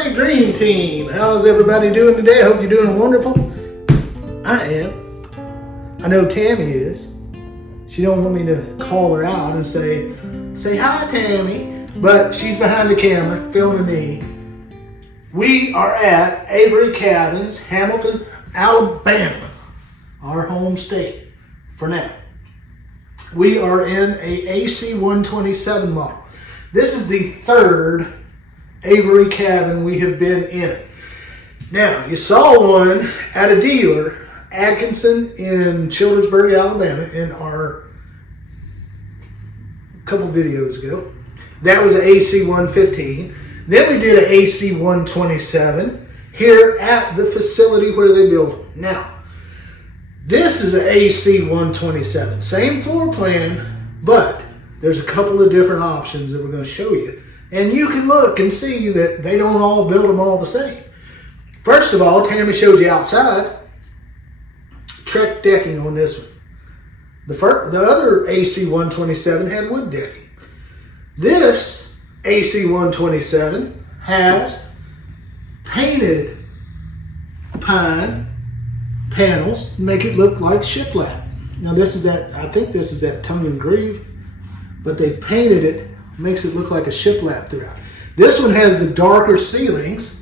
Money Dream Team. How's everybody doing today? I hope you're doing wonderful. I am. I know Tammy is. She don't want me to call her out and say hi, Tammy. But she's behind the camera filming me. We are at Avery Cabins, Hamilton, Alabama, our home state for now. We are in a AC 127 model. This is the third Avery cabin we have been in. Now, you saw one at a dealer, Atkinson in Childersburg, Alabama, in our couple videos ago. That was an AC 115. Then we did an AC 127 here at the facility where they build them. Now, this is an AC 127. Same floor plan, but there's a couple of different options that we're going to show you. And you can look and see that they don't all build them all the same. First of all, Tammy showed you outside. Trek decking on this one. The other AC 127 had wood decking. This AC 127 has painted pine panels, make it look like shiplap. Now this is that, I think this is that tongue and groove, but they painted it, makes it look like a shiplap throughout. This one has the darker ceilings,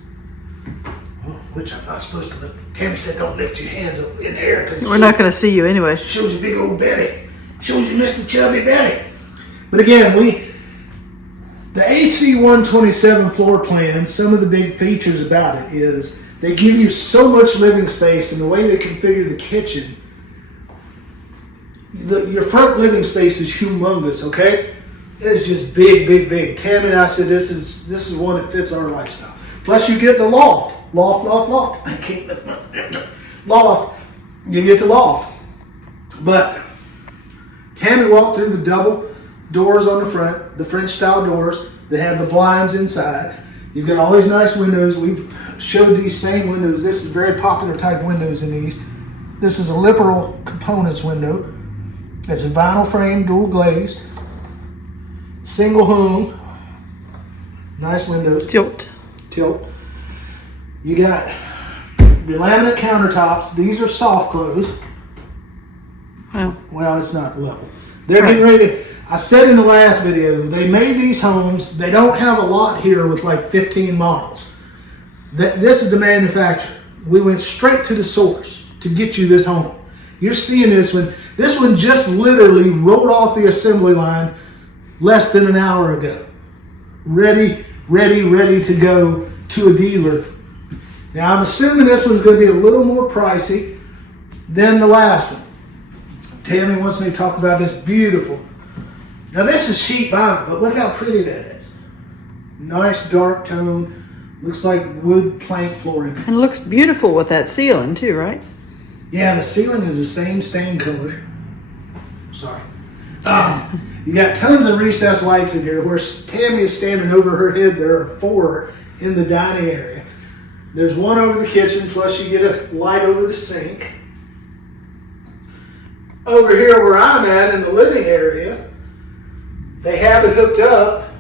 which I'm not supposed to lift. Tammy said don't lift your hands up in the air. We're not going to see you anyway. Shows you big old belly. Shows you Mr. Chubby belly. But again, the AC 127 floor plan, some of the big features about it is they give you so much living space, and the way they configure the kitchen, your front living space is humongous, okay? It's just big, big, big. Tammy and I said this is one that fits our lifestyle. Plus you get the loft. Loft. I can't loft. You get the loft. But Tammy walked through the double doors on the front, the French style doors that have the blinds inside. You've got all these nice windows. We've showed these same windows. This is very popular type windows in these. This is a Liberal Components window. It's a vinyl frame, dual glazed. Single hung, nice windows. Tilt. You got your laminate countertops. These are soft close. Oh. Well, it's not level. They're getting ready to, I said in the last video, they made these homes. They don't have a lot here with like 15 models. This is the manufacturer. We went straight to the source to get you this home. You're seeing this one. This one just literally rolled off the assembly line less than an hour ago. Ready to go to a dealer. Now I'm assuming this one's going to be a little more pricey than the last one. Tammy wants me to talk about this beautiful. Now this is sheet vinyl, but look how pretty that is. Nice dark tone. Looks like wood plank flooring. And it looks beautiful with that ceiling too, right? Yeah, the ceiling is the same stain color. Sorry. You got tons of recessed lights in here. Where Tammy is standing over her head, there are 4 in the dining area. There's one over the kitchen, plus you get a light over the sink. Over here where I'm at in the living area, they have it hooked up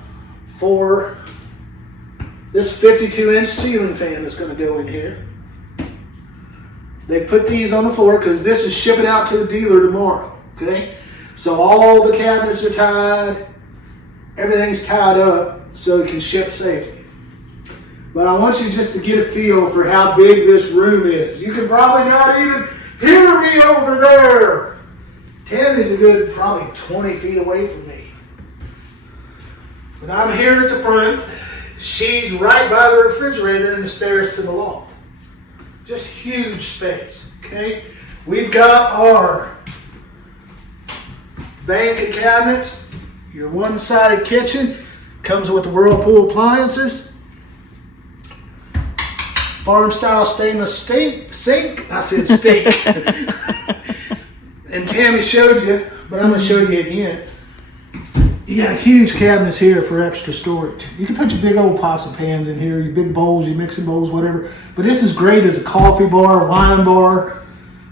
for this 52-inch ceiling fan that's going to go in here. They put these on the floor because this is shipping out to the dealer tomorrow, okay? So all the cabinets are tied, everything's tied up so it can ship safely. But I want you just to get a feel for how big this room is. You can probably not even hear me over there. Tammy's a good probably 20 feet away from me. But I'm here at the front. She's right by the refrigerator and the stairs to the loft. Just huge space, okay? We've got our bank of cabinets, your one-sided kitchen, comes with the Whirlpool appliances, farm-style stainless sink. I said steak. And Tammy showed you, but I'm going to show you again. You got huge cabinets here for extra storage. You can put your big old pots and pans in here, your big bowls, your mixing bowls, whatever. But this is great as a coffee bar, wine bar,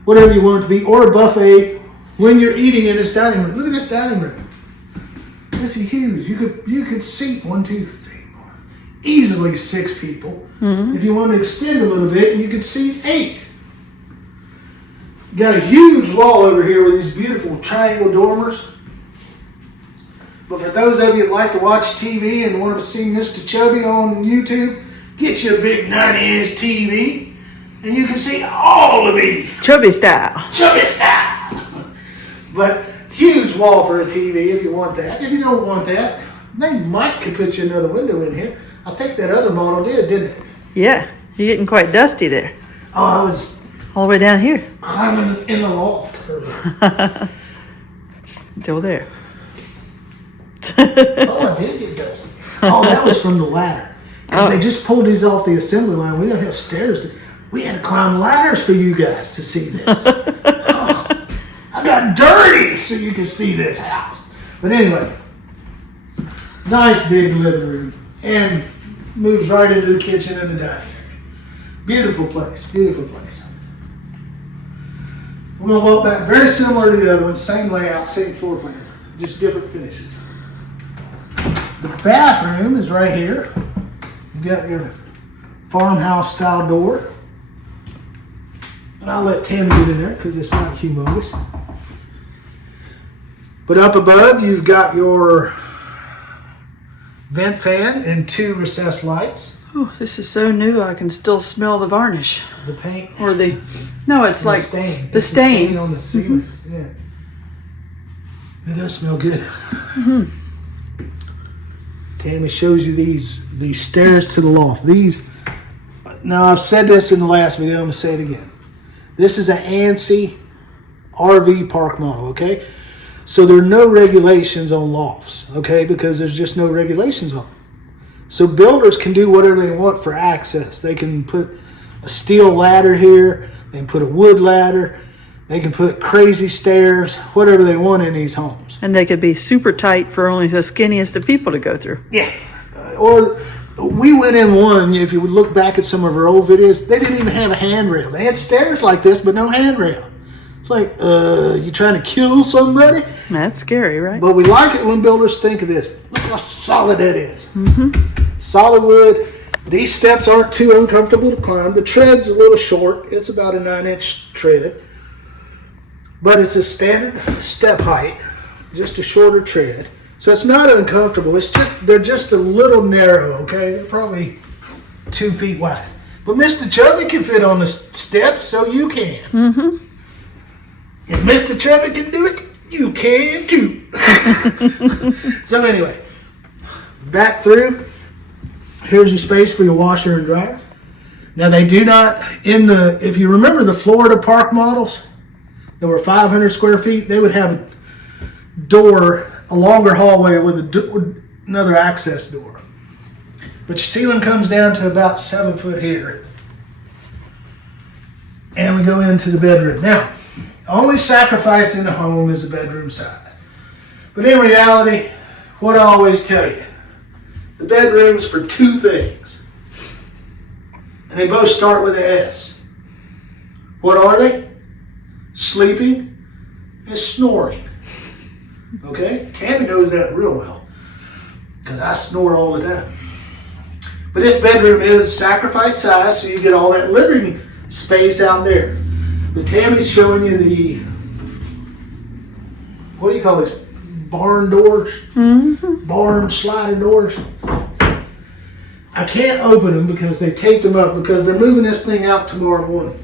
whatever you want it to be, or a buffet when you're eating in this dining room. Look at this dining room. This is huge. You could seat 1, 2, 3, 4, easily 6 people. If you want to extend a little bit, you can seat 8. Got a huge wall over here with these beautiful triangle dormers. But for those of you that like to watch TV and want to see Mr. Chubby on YouTube, get you a big 90-inch TV, and you can see all of me. Chubby style. Chubby style. But huge wall for a TV if you want that. If you don't want that, they might could put you another window in here. I think that other model did, didn't it? Yeah, you're getting quite dusty there. Oh, I was All the way down here. climbing in the loft earlier. Still there. Oh, I did get dusty. Oh, that was from the ladder. Because they just pulled these off the assembly line. We don't have stairs. We had to climb ladders for you guys to see this. Oh, I got dirty so you can see this house. But anyway, nice big living room. And moves right into the kitchen and the dining area. Beautiful place. Beautiful place. We're going to walk back very similar to the other one. Same layout, same floor plan. Just different finishes. The bathroom is right here. You got your farmhouse style door. And I'll let Tammy get in there because it's not humongous. But up above, you've got your vent fan and 2 recessed lights. Oh, this is so new. I can still smell the varnish. The paint. Or the, no, it's The like stain. the It's stain. on the ceiling. Yeah. It does smell good. Tammy shows you these stairs to the loft. These. Now I've said this in the last video. I'm gonna say it again. This is an ANSI RV park model. Okay, so there are no regulations on lofts. Okay, because there's just no regulations on them. So builders can do whatever they want for access. They can put a steel ladder here. They can put a wood ladder. They can put crazy stairs, whatever they want in these homes. And they could be super tight for only the skinniest of people to go through. Yeah. Or we went in one, if you would look back at some of our old videos, they didn't even have a handrail. They had stairs like this, but no handrail. It's like, you trying to kill somebody? That's scary, right? But we like it when builders think of this. Look how solid that is. Solid wood. These steps aren't too uncomfortable to climb. The tread's a little short. It's about a 9-inch tread. But it's a standard step height, just a shorter tread. So it's not uncomfortable. It's just, they're just a little narrow, okay? They're probably 2 feet wide. But Mr. Chubby can fit on the steps, so you can. If Mr. Chubby can do it, you can too. So anyway, back through. Here's your space for your washer and dryer. Now they do not, if you remember the Florida park models that were 500 square feet, they would have a door, a longer hallway with another access door. But your ceiling comes down to about 7 foot here. And we go into the bedroom. Now, the only sacrifice in the home is the bedroom size. But in reality, what I always tell you, the bedroom's for 2 things. And they both start with an S. What are they? Sleeping and snoring. Okay? Tammy knows that real well, because I snore all the time. But this bedroom is sacrifice size, so you get all that living space out there. But Tammy's showing you the, what do you call this? Barn doors? Barn slider doors. I can't open them because they taped them up because they're moving this thing out tomorrow morning.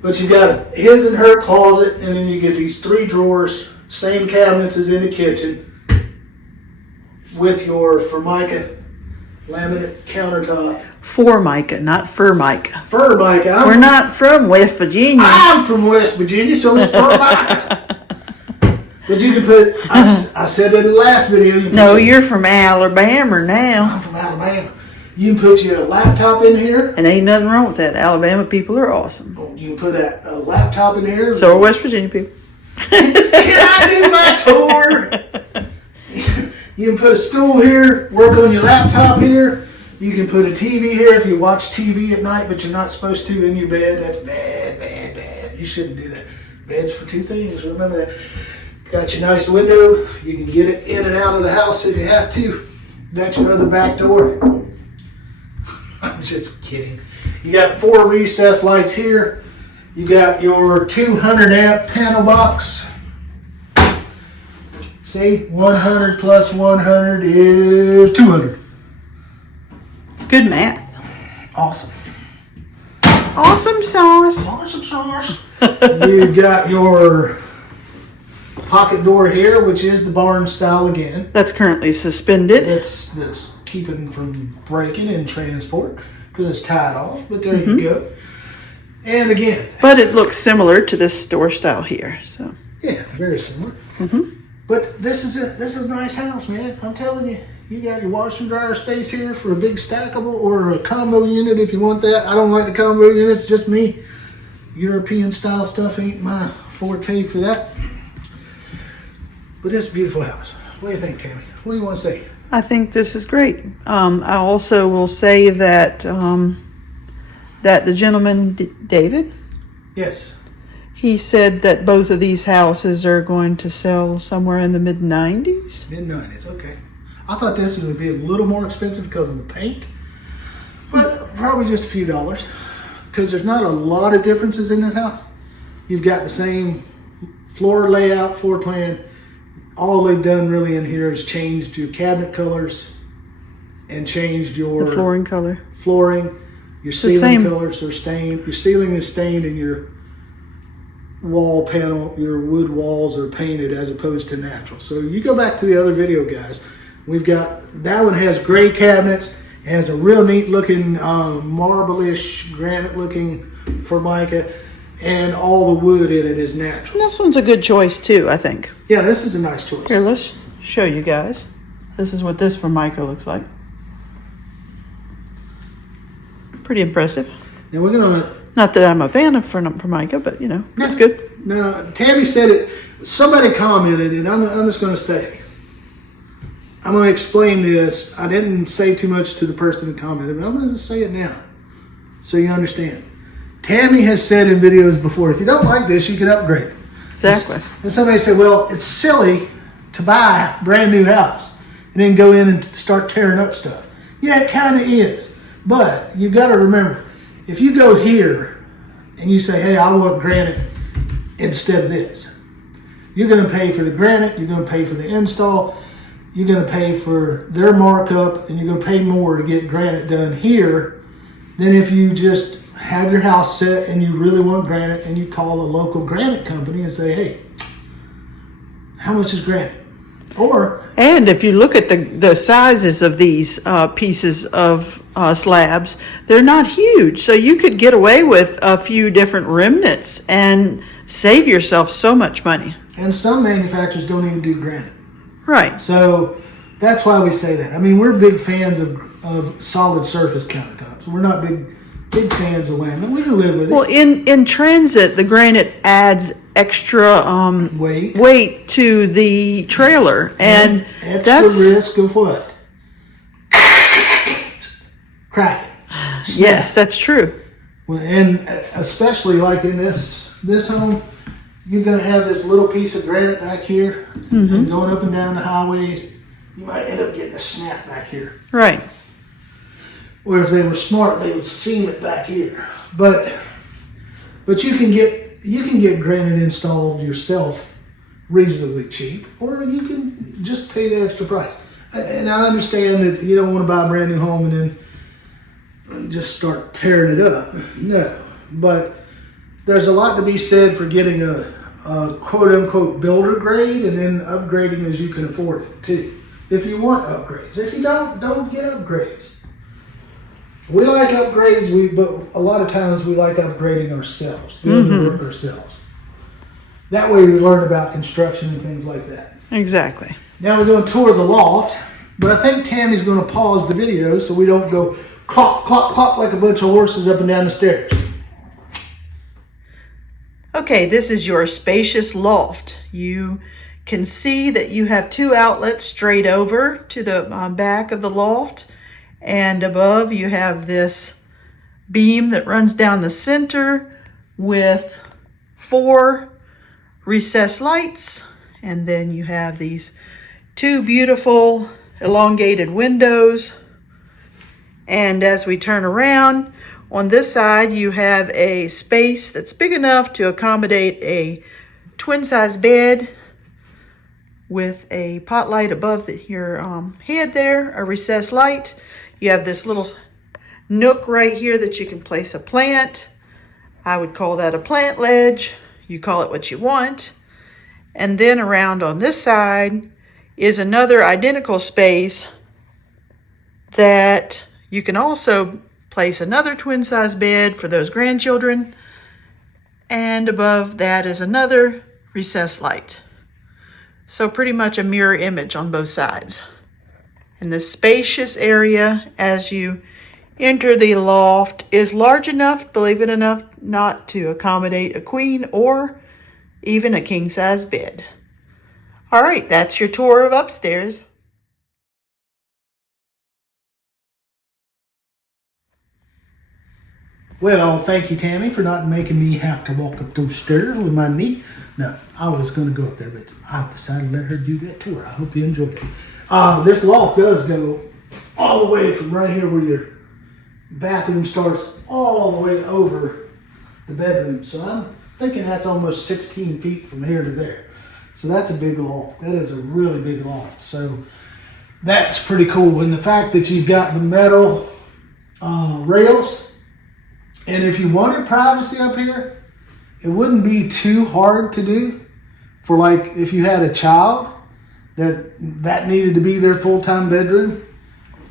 But you got his and her closet, and then you get these 3 drawers, same cabinets as in the kitchen, with your Formica laminate countertop. Formica, not Formica. Formica. We're not from West Virginia. I'm from West Virginia, so it's Formica. But you can put, I said that in the last video. No, you're from Alabama now. I'm from Alabama. You can put your laptop in here. And ain't nothing wrong with that. Alabama people are awesome. You can put a laptop in here. So are West Virginia people. Can I do my tour? You can put a stool here, work on your laptop here. You can put a TV here if you watch TV at night, but you're not supposed to in your bed. That's bad, bad, bad. You shouldn't do that. Bed's for 2 things. Remember that. Got your nice window. You can get it in and out of the house if you have to. That's your other back door. I'm just kidding. You got 4 recessed lights here. You got your 200 amp panel box. See, 100 plus 100 is 200. Good math. Awesome. Awesome sauce. Awesome sauce. You've got your pocket door here, which is the barn style again. That's currently suspended. That's keeping from breaking in transport because it's tied off. But there you go. And again, But it looks similar to this store style here. So yeah, very similar. But this is a nice house, man. I'm telling you. You got your washer and dryer space here for a big stackable or a combo unit if you want that. I don't like the combo units, just me. European style stuff ain't my forte for that. But it's a beautiful house. What do you think, Tammy? What do you want to say? I think this is great. I also will say that that the gentleman, David, Yes. he said that both of these houses are going to sell somewhere in the mid-90s. Mid-90s, okay. I thought this would be a little more expensive because of the paint, but probably just a few dollars because there's not a lot of differences in this house. You've got the same floor layout, floor plan. All they've done really in here is changed your cabinet colors and changed your The flooring color. flooring. Your the ceiling same. colors are stained. Your ceiling is stained and your wall panel, your wood walls are painted as opposed to natural. So you go back to the other video, guys. We've got, that one has gray cabinets, has a real neat looking marble-ish granite looking Formica, and all the wood in it is natural. And this one's a good choice too, I think. Yeah, this is a nice choice. Here, let's show you guys. This is what this Formica looks like. Pretty impressive. Now we're gonna, Not that I'm a fan of Formica, but you know, it's good. now Tammy said it, somebody commented, and I'm just gonna say, I'm going to explain this. I didn't say too much to the person who commented, but I'm going to say it now so you understand. Tammy has said in videos before, if you don't like this, you can upgrade. Exactly. And somebody said, well, it's silly to buy a brand new house and then go in and start tearing up stuff. Yeah, it kind of is. But you've got to remember, if you go here and you say, hey, I want granite instead of this, you're going to pay for the granite, you're going to pay for the install, you're going to pay for their markup, and you're going to pay more to get granite done here than if you just have your house set and you really want granite and you call a local granite company and say, hey, how much is granite? And if you look at the sizes of these pieces of slabs, they're not huge. So you could get away with a few different remnants and save yourself so much money. And some manufacturers don't even do granite. Right. So that's why we say that. I mean, we're big fans of solid surface countertops. We're not big fans of laminate. We can live with it. Well, in transit, the granite adds extra weight to the trailer, and extra that's risk of what? Cracking. Yes, that's true. Well, and especially like in this home, you're going to have this little piece of granite back here, and going up and down the highways, you might end up getting a snap back here. Right. Or if they were smart, they would seam it back here. But you can get granite installed yourself reasonably cheap, or you can just pay the extra price. And I understand that you don't want to buy a brand new home and then just start tearing it up. No, but there's a lot to be said for getting a quote unquote builder grade and then upgrading as you can afford it too. If you want upgrades, if you don't get upgrades. We like upgrades, but a lot of times we like upgrading ourselves, doing the work ourselves. That way we learn about construction and things like that. Exactly. Now we're going to tour the loft, but I think Tammy's going to pause the video so we don't go clop, clop, clop like a bunch of horses up and down the stairs. Okay, this is your spacious loft. You can see that you have 2 outlets straight over to the back of the loft. And above you have this beam that runs down the center with 4 recessed lights. And then you have these 2 beautiful elongated windows. And as we turn around, on this side, you have a space that's big enough to accommodate a twin-size bed with a pot light above your head there, a recessed light. You have this little nook right here that you can place a plant. I would call that a plant ledge. You call it what you want. And then around on this side is another identical space that you can also place another twin-size bed for those grandchildren. And above that is another recessed light. So pretty much a mirror image on both sides. And the spacious area as you enter the loft is large enough, believe it or not, to accommodate a queen or even a king-size bed. All right, that's your tour of upstairs. Well, thank you, Tammy, for not making me have to walk up those stairs with my knee. No, I was going to go up there, but I decided to let her do that tour. I hope you enjoyed it. This loft does go all the way from right here where your bathroom starts all the way over the bedroom. So I'm thinking that's almost 16 feet from here to there. So that's a big loft. That is a really big loft. So that's pretty cool. And the fact that you've got the metal rails, and if you wanted privacy up here, it wouldn't be too hard to do for, like, if you had a child that needed to be their full-time bedroom.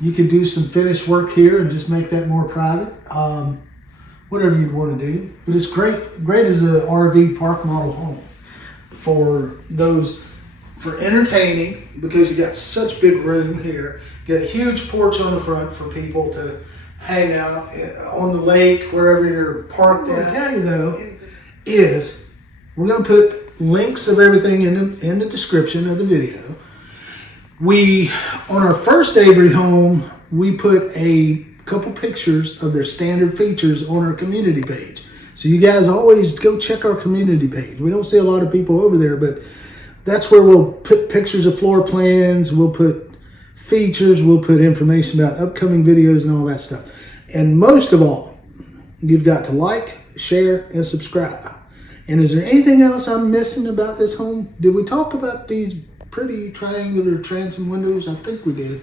You could do some finished work here and just make that more private. Whatever you want to do. But it's great as a RV park model home for those, for entertaining, because you got such big room here. You got a huge porch on the front for people to hang out on the lake, wherever you're parked at. What I'm telling you though is we're going to put links of everything in the description of the video. On our first Avery home, we put a couple pictures of their standard features on our community page. So you guys always go check our community page. We don't see a lot of people over there, but that's where we'll put pictures of floor plans, we'll put features, we'll put information about upcoming videos and all that stuff. And most of all, you've got to like, share, and subscribe. And is there anything else I'm missing about this home? Did we talk about these pretty triangular transom windows? I think we did.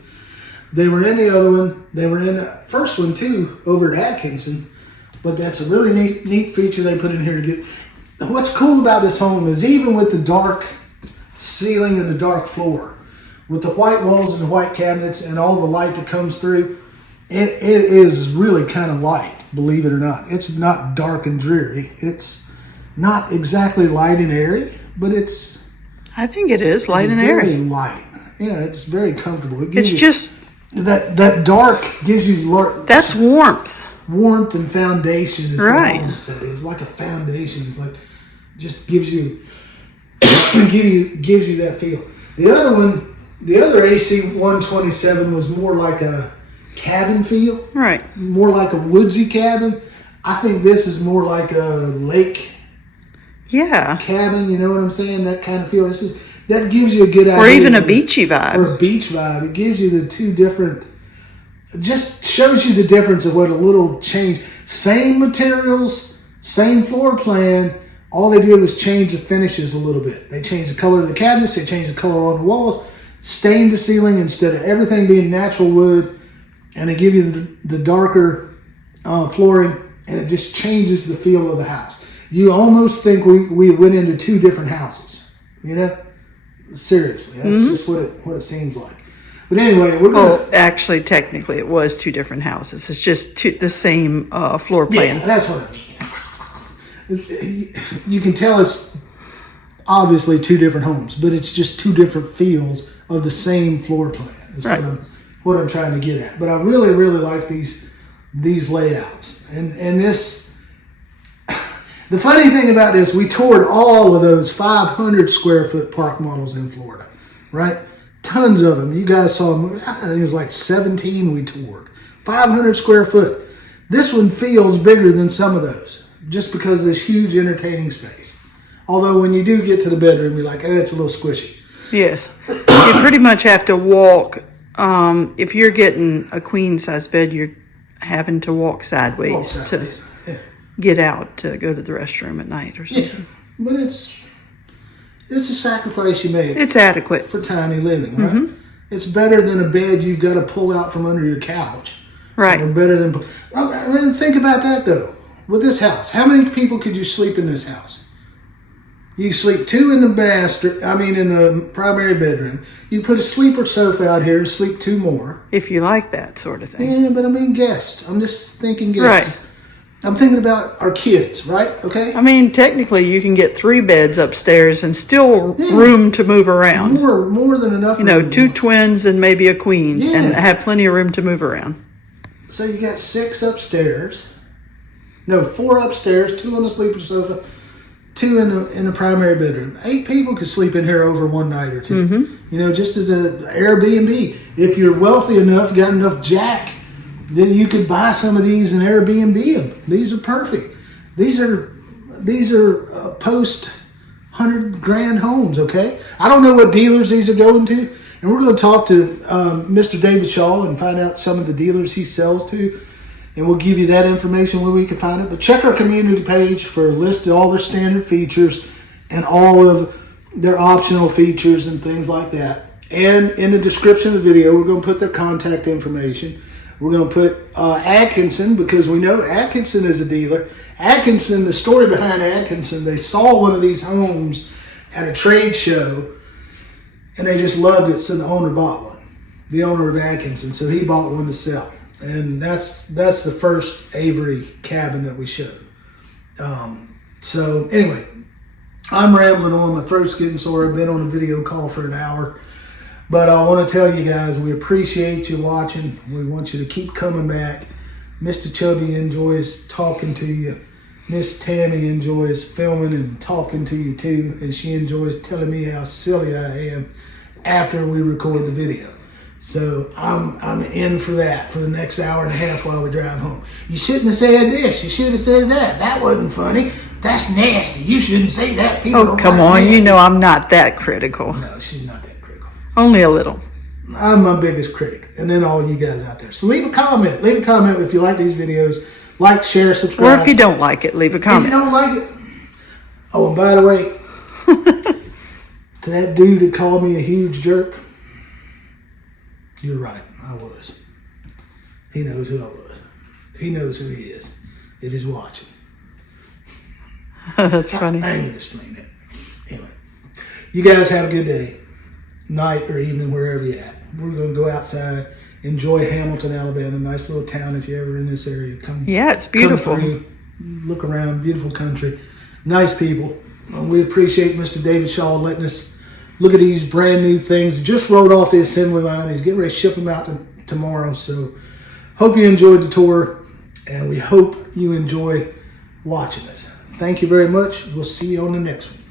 They were in the other one. They were in the first one too, over at Atkinson. But that's a really neat feature they put in here to get. What's cool about this home is even with the dark ceiling and the dark floor, with the white walls and the white cabinets and all the light that comes through, it is really kind of light, believe it or not. It's not dark and dreary. It's not exactly light and airy, but it's... I think it is light and airy. Very light. Yeah, it's very comfortable. It's just... That dark gives you... That's warmth. Warmth and foundation is right. What I would say. It's like a foundation. It's like, just gives you that feel. The other one, the other AC 127 was more like a cabin feel. Right. More like a woodsy cabin. I think this is more like a lake cabin, you know what I'm saying? That kind of feel. That gives you a good idea. Or even a beachy vibe. Or a beach vibe. It gives you the two different, just shows you the difference of what a little change. Same materials, same floor plan. All they did was change the finishes a little bit. They changed the color of the cabinets. They changed the color on the walls. Stained the ceiling instead of everything being natural wood. And they give you the darker flooring. And it just changes the feel of the house. You almost think we went into two different houses. You know? Seriously. That's just what it seems like. But anyway, we're going to... actually, technically, it was two different houses. It's just the same floor plan. Yeah, that's what I mean. You can tell it's obviously two different homes, but it's just two different feels of the same floor plan. Is right. What I'm trying to get at. But I really, really like these layouts. And this... The funny thing about this, we toured all of those 500 square foot park models in Florida, right? Tons of them. You guys saw them. I think it was like 17 we toured. 500 square foot. This one feels bigger than some of those just because of this huge entertaining space. Although when you do get to the bedroom, you're like, it's a little squishy. Yes. You pretty much have to walk If you're getting a queen size bed, you're having to walk sideways to get out to go to the restroom at night or something. Yeah, but it's a sacrifice you make. It's adequate for tiny living, right? It's better than a bed you've got to pull out from under your couch. Right. Or better than. I mean, think about that though. With this house, how many people could you sleep in this house? You sleep 2 in the in the primary bedroom. You put a sleeper sofa out here and sleep 2 more. if you like that sort of thing. Yeah, but I mean guests. I'm just thinking guests. Right. I'm thinking about our kids, right? Okay. I mean, technically, you can get 3 beds upstairs and still room to move around. More than enough. You know, room. 2 twins and maybe a queen, Yeah. and have plenty of room to move around. So you got 6 upstairs. No, 4 upstairs, 2 on the sleeper sofa, 2 in the primary bedroom. 8 people could sleep in here over one night or 2. You know, just as an Airbnb. If you're wealthy enough, got enough jack, then you could buy some of these and Airbnb them. These are perfect. These are post $100,000 homes. Okay, I don't know what dealers these are going to, and we're going to talk to Mr. David Shaw and find out some of the dealers he sells to, and we'll give you that information where we can find it. But check our community page for a list of all their standard features and all of their optional features and things like that. And in the description of the video, we're going to put their contact information. We're going to put Atkinson, because we know Atkinson is a dealer. Atkinson, the story behind Atkinson, they saw one of these homes at a trade show and they just loved it, so the owner bought one. The owner of Atkinson, so he bought one to sell. And that's the first Avery cabin that we showed. So anyway, I'm rambling on. My throat's getting sore. I've been on a video call for an hour. But I want to tell you guys, we appreciate you watching. We want you to keep coming back. Mr. Chubby enjoys talking to you. Miss Tammy enjoys filming and talking to you too. And she enjoys telling me how silly I am after we record the video. So I'm in for that for the next hour and a half while we drive home. You shouldn't have said this. You should have said that. That wasn't funny. That's nasty. You shouldn't say that. People Oh, come on. nasty. You know I'm not that critical. No, she's not that critical. Only a little. I'm my biggest critic. And then all you guys out there. So leave a comment. Leave a comment if you like these videos. Like, share, subscribe. Or if you don't like it, leave a comment. If you don't like it. Oh, and by the way, to that dude that called me a huge jerk, you're right. I was. He knows who I was. He knows who he is. If he's watching. That's funny. I ain't going to explain it. Anyway, you guys have a good day, night or evening, wherever you're at. We're going to go outside, enjoy Hamilton, Alabama, nice little town if you're ever in this area. Yeah, it's beautiful. Come through, look around, beautiful country, nice people. We appreciate Mr. David Shaw letting us look at these brand new things. Just rolled off the assembly line. He's getting ready to ship them out tomorrow. So hope you enjoyed the tour, and we hope you enjoy watching us. Thank you very much. We'll see you on the next one.